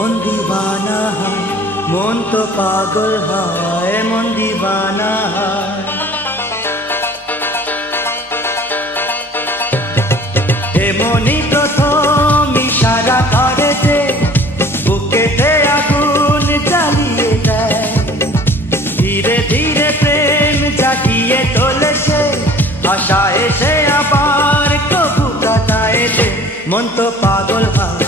মন দিওয়ানা হয়, মন তো পাগল হয়, মন দিওয়ানা হয়। এমনি প্রথম ইশারা করে যে বুকেতে আগুন জ্বালিয়ে দেয়, ধীরে ধীরে প্রেম জাগিয়ে তোলে সে, আশা এসে আবার কবু কাটায় যে। মন তো পাগল হয়,